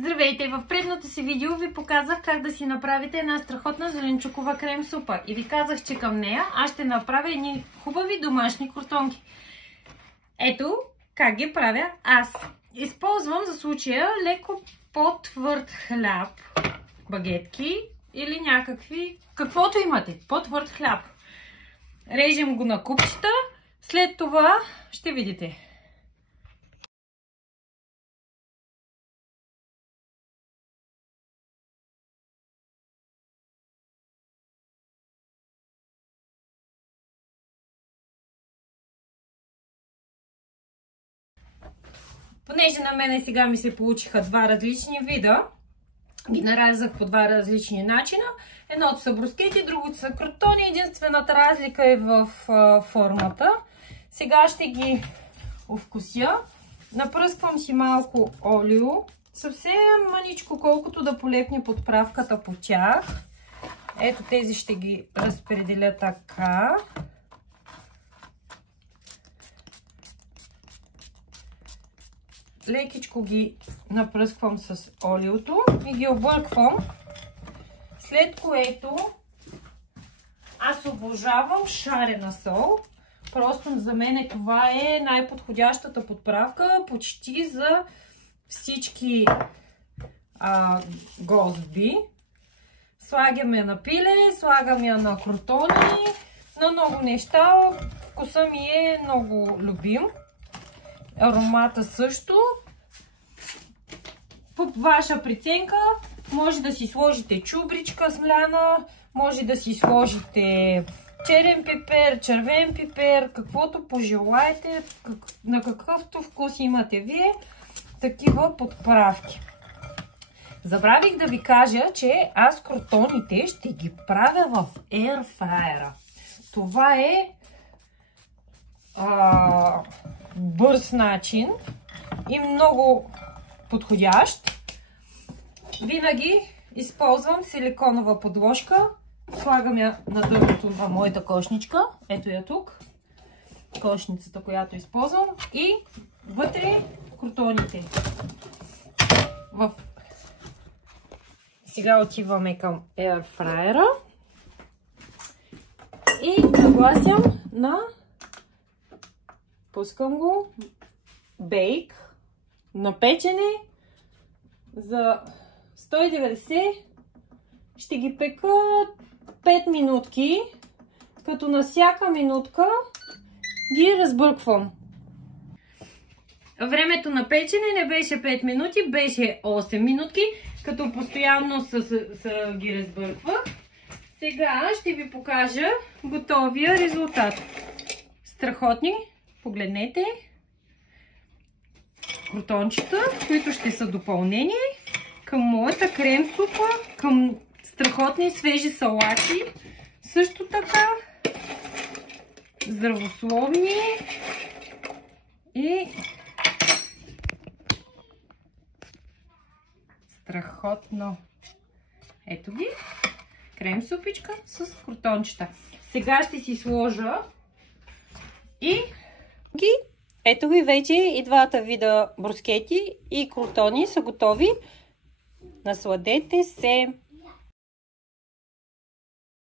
Здравейте! В предното си видео ви показах как да си направите една страхотна зеленчукова крем супа. И ви казах, че към нея аз ще направя едни хубави домашни кротонки. Ето как ги правя аз. Използвам за случая леко по-твърд хляб, багетки или някакви, каквото имате, по-твърд хляб. Режем го на купчета, след това ще видите. Понеже на мене сега ми се получиха два различни вида, ги нарязах по два различни начина. Едното са брускети, другото са кротони. Единствената разлика е в формата. Сега ще ги овкуся. Напръсквам си малко олио. Съвсем мъничко, колкото да полепне подправката по тях. Ето тези ще ги разпределя така. Лекичко ги напръсквам с олиото и ги обърквам, след което аз обожавам шарена сол. Просто за мен това е най-подходящата подправка почти за всички гозби. Слагам я на пиле, слагам я на кротони, на много неща. Вкуса ми е много любим. Аромата също. По ваша преценка може да си сложите чубричка смляна, може да си сложите черен пипер, червен пипер, каквото пожелаете, на какъвто вкус имате вие, такива подправки. Забравих да ви кажа, че аз кротоните ще ги правя в airfryer. Това е бърз начин и много подходящ. Винаги използвам силиконова подложка. Слагам я на дъното на моята кошничка. Ето я тук. Кошницата, която използвам. И вътре кротоните. Сега отиваме към airfryer. И нагласям на... Пускам го. Бейк. На печене. За 190 ще ги пека 5 минутки. Като на всяка минутка ги разбърквам. Времето на печене не беше 5 минути, беше 8 минутки. Като постоянно ги разбърквах. Сега ще ви покажа готовия резултат. Страхотни. Погледнете. Кротончета, които ще са допълнение към моята крем супа, към страхотни свежи салати. Също така здравословни и страхотно. Ето ги. Крем супичка с кротончета. Сега ще си сложа и ето ви вече и двата вида брускети и кротони са готови. Насладете се!